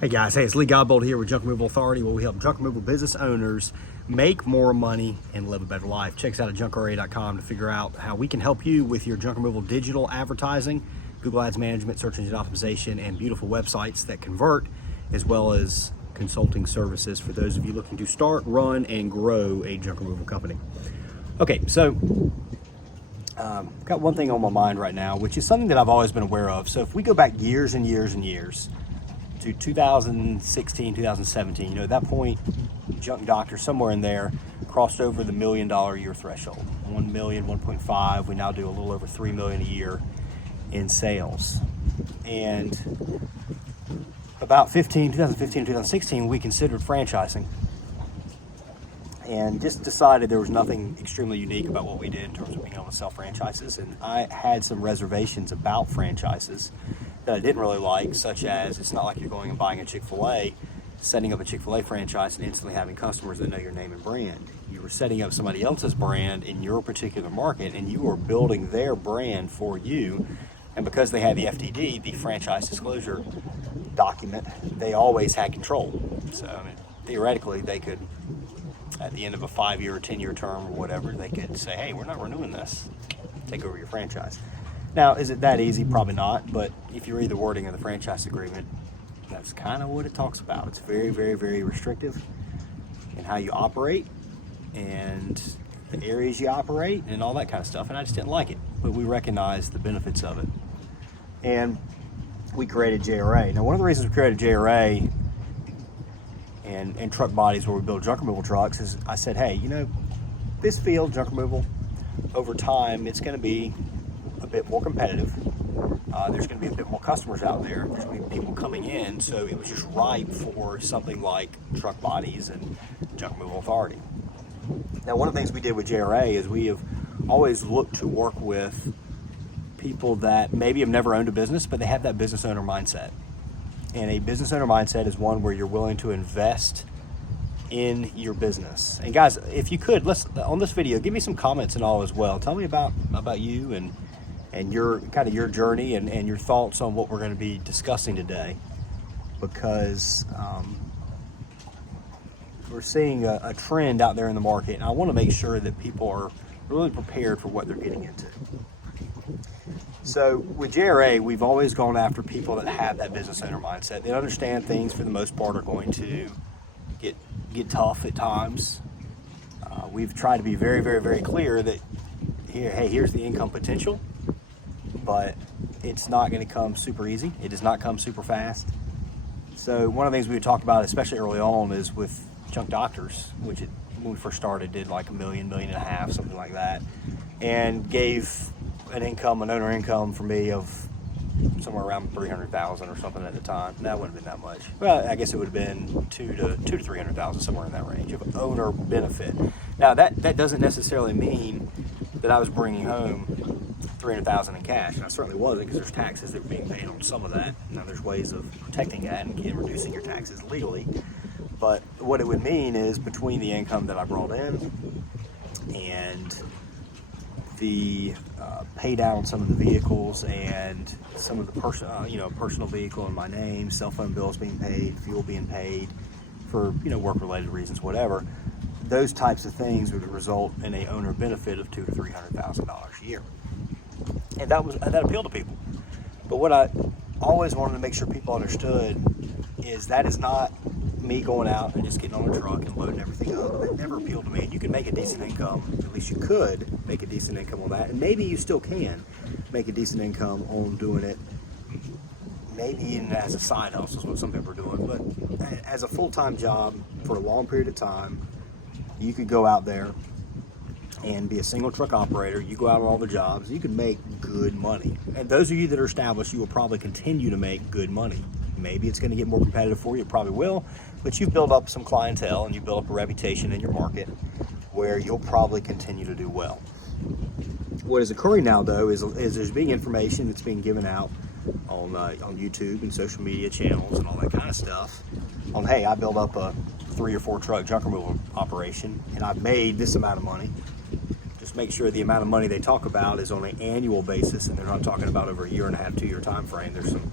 Hey guys, it's Lee Godbold here with Junk Removal Authority, where we help junk removal business owners make more money and live a better life. Check us out at junkra.com to figure out how we can help you with your junk removal digital advertising, Google Ads management, search engine optimization, and beautiful websites that convert, as well as consulting services for those of you looking to start, run, and grow a junk removal company. Okay, so got one thing on my mind right now, which is something that I've always been aware of. So if we go back years and years and years, to 2016, 2017, at that point, Junk Doctor, somewhere in there, crossed over the $1 million a year threshold. 1 million, 1.5, we now do a little over 3 million a year in sales. And about 2015, 2016, we considered franchising and just decided there was nothing extremely unique about what we did in terms of being able to sell franchises. And I had some reservations about franchises that I didn't really like, such as it's not like you're going and buying a Chick-fil-A, setting up a Chick-fil-A franchise and instantly having customers that know your name and brand. You were setting up somebody else's brand in your particular market, and you were building their brand for you. And because they had the FDD, the franchise disclosure document, they always had control. So I mean, theoretically, they could, at the end of a 5-year or 10-year term or whatever, they could say, hey, we're not renewing this, take over your franchise. Now, is it that easy? Probably not, but if you read the wording of the franchise agreement, that's kind of what it talks about. It's very, very, very restrictive in how you operate and the areas you operate and all that kind of stuff, and I just didn't like it, but we recognized the benefits of it. And we created JRA. Now, one of the reasons we created JRA and truck bodies where we build junk removal trucks is I said, hey, this field, junk removal, over time, it's going to be a bit more competitive. There's going to be a bit more customers out there. There's going to be people coming in, so it was just ripe for something like truck bodies and junk removal authority. Now, one of the things we did with JRA is we have always looked to work with people that maybe have never owned a business, but they have that business owner mindset. And a business owner mindset is one where you're willing to invest in your business. And guys, if you could, let's on this video, give me some comments and all as well. Tell me about you and your kind of your journey and your thoughts on what we're going to be discussing today, because we're seeing a trend out there in the market, and I want to make sure that people are really prepared for what they're getting into. So with JRA, we've always gone after people that have that business owner mindset. They understand things for the most part are going to get tough at times. We've tried to be very, very, very clear that here's the income potential, but it's not going to come super easy. It does not come super fast. So one of the things we talked about, especially early on, is with Junk Doctors, which when we first started did like $1 million, $1.5 million, something like that, and gave an owner income for me of somewhere around $300,000 or something at the time. That wouldn't have been that much. Well, I guess it would have been $200,000 to $300,000, somewhere in that range of owner benefit. Now that doesn't necessarily mean that I was bringing home $300,000 in cash, and I certainly wasn't, because there's taxes that were being paid on some of that. Now there's ways of protecting that and reducing your taxes legally, but what it would mean is between the income that I brought in and the pay down on some of the vehicles and some of the personal vehicle in my name, cell phone bills being paid, fuel being paid for work-related reasons, whatever. Those types of things would result in a owner benefit of $200,000 to $300,000 a year, and that appealed to people. But what I always wanted to make sure people understood is that is not me going out and just getting on a truck and loading everything up. That never appealed to me. You can make a decent income, at least you could make a decent income on that, and maybe you still can make a decent income on doing it, maybe even as a side hustle is what some people are doing, but as a full-time job for a long period of time, you could go out there and be a single truck operator. You go out on all the jobs, you could make good money. And those of you that are established, you will probably continue to make good money. Maybe it's going to get more competitive for you, it probably will, but you've built up some clientele and you build up a reputation in your market where you'll probably continue to do well. What is occurring now, though, is there's being information that's being given out on YouTube and social media channels and all that kind of stuff on, hey, I built up a 3 or 4 truck junk removal operation and I've made this amount of money. Just make sure the amount of money they talk about is on an annual basis, and they're not talking about over a 1.5 year, 2 year time frame. There's some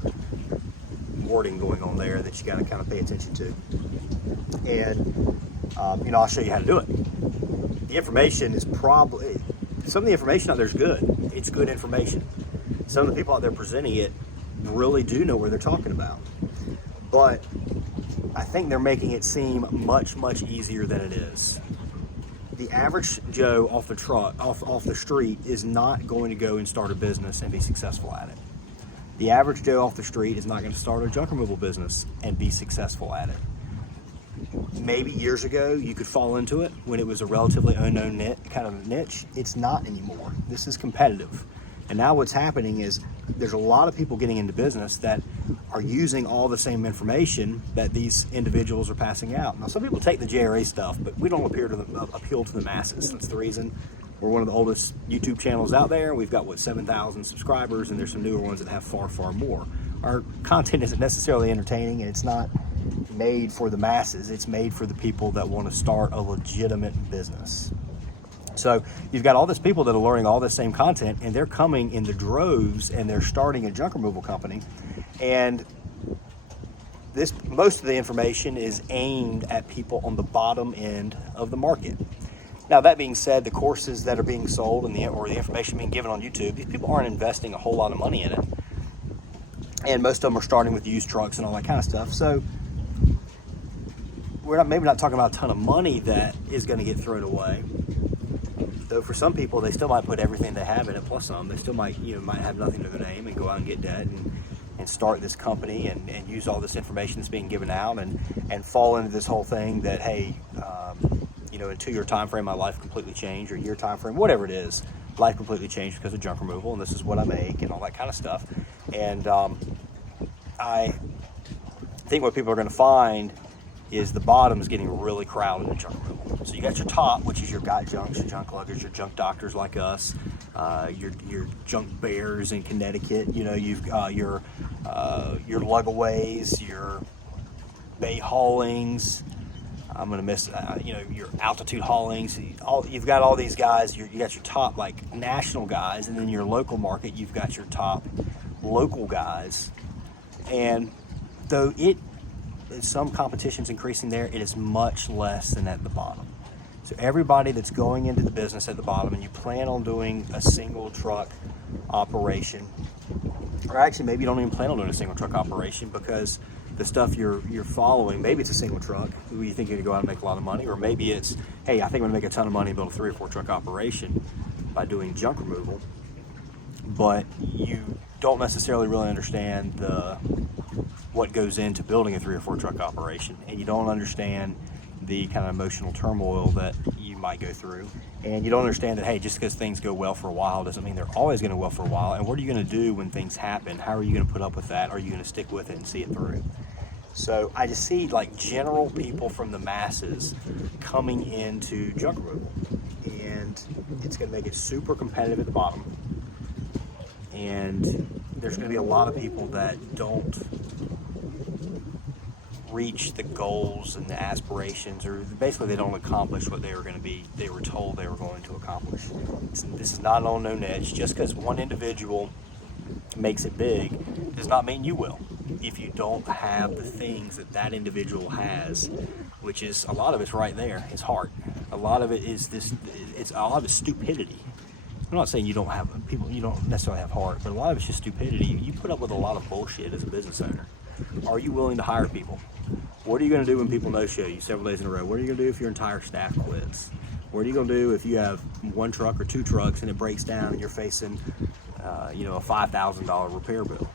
wording going on there that you got to kind of pay attention to. And, I'll show you how to do it. The information is probably, some of the information out there is good. It's good information. Some of the people out there presenting it really do know what they're talking about. But I think they're making it seem much, much easier than it is. The average Joe off the street is not going to go and start a business and be successful at it. The average Joe off the street is not going to start a junk removal business and be successful at it. Maybe years ago you could fall into it when it was a relatively unknown kind of niche. It's not anymore. This is competitive. And now what's happening is there's a lot of people getting into business that are using all the same information that these individuals are passing out. Now, some people take the JRA stuff, but we don't appeal to the masses. That's the reason we're one of the oldest YouTube channels out there. We've got, 7,000 subscribers, and there's some newer ones that have far, far more. Our content isn't necessarily entertaining, and it's not made for the masses. It's made for the people that want to start a legitimate business. So you've got all these people that are learning all the same content, and they're coming in the droves, and they're starting a junk removal company. And most of the information is aimed at people on the bottom end of the market. Now, that being said, the courses that are being sold or the information being given on YouTube, these people aren't investing a whole lot of money in it. And most of them are starting with used trucks and all that kind of stuff. So we're maybe not talking about a ton of money that is going to get thrown away. Though for some people, they still might put everything they have in it plus some. They still might have nothing to their name and go out and get debt and start this company and use all this information that's being given out and fall into this whole thing that, hey, in a 2-year time frame, my life completely changed, or a year time frame, whatever it is, life completely changed because of junk removal, and this is what I make and all that kind of stuff. And I think what people are going to find is the bottom is getting really crowded in junk removal. So you got your top, which is your guy junks, your junk luggers, your junk doctors like us, your junk bears in Connecticut. You've got your lugaways, your bay haulings. I'm gonna miss your altitude haulings. You've got all these guys. You got your top like national guys, and then your local market. You've got your top local guys, and though some competition's increasing there, it is much less than at the bottom. So everybody that's going into the business at the bottom and you plan on doing a single truck operation, or actually maybe you don't even plan on doing a single truck operation because the stuff you're following, maybe it's a single truck, you think you're gonna go out and make a lot of money, or maybe it's, hey, I think I'm gonna make a ton of money and build a 3 or 4 truck operation by doing junk removal, but you don't necessarily really understand what goes into building a 3 or 4 truck operation, and you don't understand the kind of emotional turmoil that you might go through, and you don't understand that, hey, just because things go well for a while doesn't mean they're always going to go well for a while. And what are you going to do when things happen? How are you going to put up with that? Are you going to stick with it and see it through? So I just see like general people from the masses coming into junk removal, and it's going to make it super competitive at the bottom, and there's going to be a lot of people that don't reach the goals and the aspirations, or basically they don't accomplish what they were told they were going to accomplish. This is not an all-known niche. Just because one individual makes it big does not mean you will. If you don't have the things that individual has, which is a lot of it's right there, it's heart. A lot of it is a lot of it's stupidity. I'm not saying you don't necessarily have heart, but a lot of it's just stupidity. You put up with a lot of bullshit as a business owner. Are you willing to hire people? What are you going to do when people no-show you several days in a row? What are you going to do if your entire staff quits? What are you going to do if you have 1 truck or 2 trucks and it breaks down and you're facing, a $5,000 repair bill?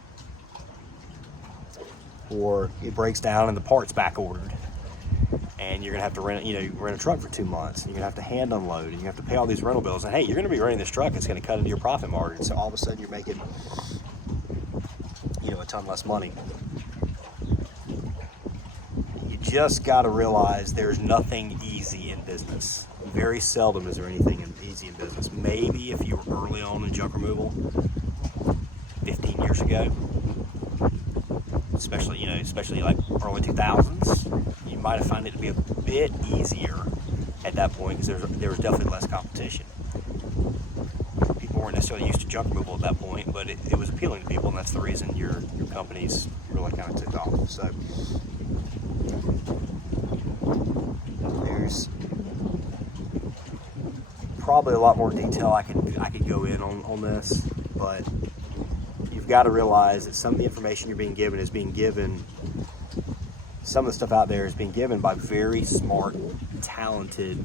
Or it breaks down and the part's back ordered, and you're going to have to rent a truck for 2 months, and you're going to have to hand unload, and you have to pay all these rental bills. And hey, you're going to be running this truck. It's going to cut into your profit margin. So all of a sudden you're making, a ton less money. Just got to realize there's nothing easy in business. Very seldom is there anything easy in business. Maybe if you were early on in junk removal 15 years ago, especially like early 2000s, you might have found it to be a bit easier at that point because there was definitely less competition. People weren't necessarily used to junk removal at that point, but it was appealing to people, and that's the reason your company's really kind of took off. So there's probably a lot more detail I could go in on this, but you've got to realize that some of the information you're being given some of the stuff out there is being given by very smart, talented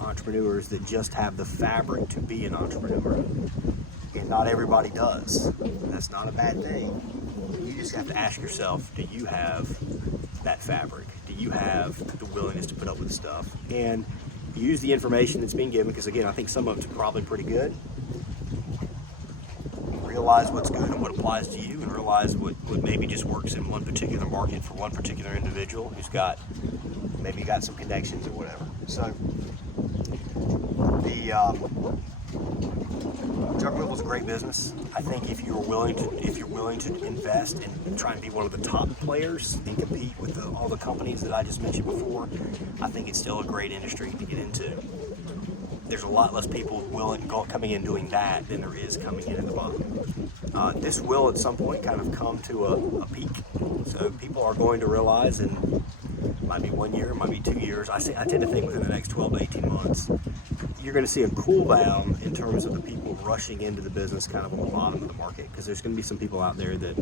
entrepreneurs that just have the fabric to be an entrepreneur. And not everybody does. That's not a bad thing. You just have to ask yourself, do you have that fabric? Do you have the willingness to put up with stuff? And use the information that's being given, because again, I think some of it's probably pretty good. Realize what's good and what applies to you, and realize what maybe just works in one particular market for one particular individual who's maybe got some connections or whatever. So the junk removal is a great business. I think if you're willing to invest and try and be one of the top players and compete with all the companies that I just mentioned before, I think it's still a great industry to get into. There's a lot less people coming in doing that than there is coming in at the bottom. This will at some point kind of come to a peak. So people are going to realize, and it might be 1 year, it might be 2 years. I tend to think within the next 12 to 18 months, you're going to see a cool down in terms of the people rushing into the business kind of on the bottom of the market, because there's going to be some people out there that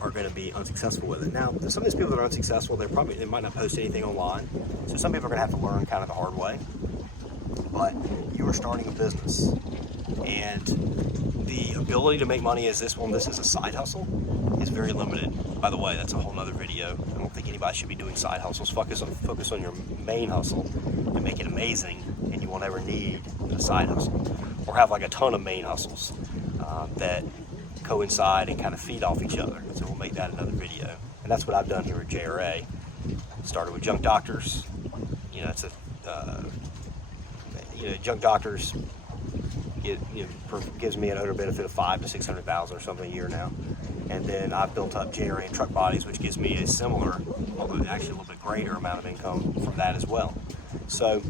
are going to be unsuccessful with it. Now, some of these people that are unsuccessful, they might not post anything online. So some people are going to have to learn kind of the hard way. But you are starting a business, and the ability to make money as this is a side hustle, is very limited. By the way, that's a whole nother video. I don't think anybody should be doing side hustles. Focus on your main hustle and make it amazing, and you won't ever need a side hustle, or have like a ton of main husles that coincide and kind of feed off each other. So we'll make that another video, and that's what I've done here at JRA. Started with junk doctors. It's junk doctors gives me an owner benefit of $500,000 to $600,000 or something a year now, and then I've built up JRA and truck bodies, which gives me a similar, although actually a little bit greater amount of income from that as well. So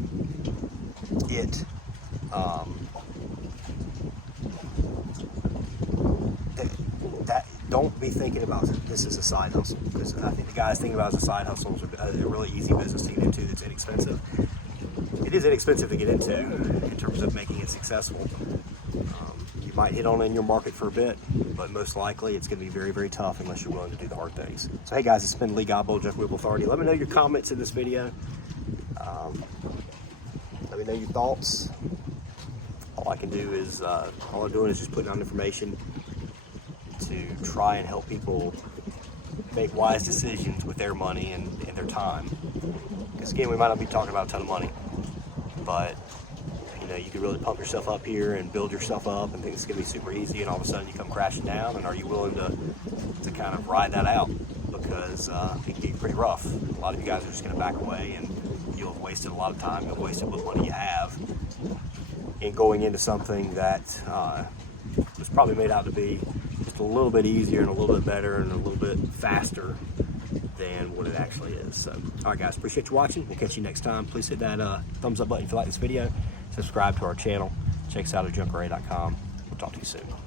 don't be thinking about this as a side hustle, because I think the guys thinking about it as a side hustle is a really easy business to get into that's inexpensive. It is inexpensive to get into in terms of making it successful. You might hit on it in your market for a bit, but most likely it's going to be very, very tough unless you're willing to do the hard things. So hey guys, it's been Lee Gobble, Junk Removal Authority. Let me know your comments in this video. Let me know your thoughts. All I'm doing is just putting out information to try and help people make wise decisions with their money and their time. Because again, we might not be talking about a ton of money, but you can really pump yourself up here and build yourself up and think it's going to be super easy, and all of a sudden you come crashing down. And are you willing to kind of ride that out? Because it can get pretty rough. A lot of you guys are just going to back away, and you'll have wasted a lot of time. You'll have wasted what money you have in going into something that was probably made out to be just a little bit easier and a little bit better and a little bit faster than what it actually is. So, all right guys, appreciate you watching. We'll catch you next time. Please hit that thumbs up button if you like this video. Subscribe to our channel. Check us out at junkrae.com. We'll talk to you soon.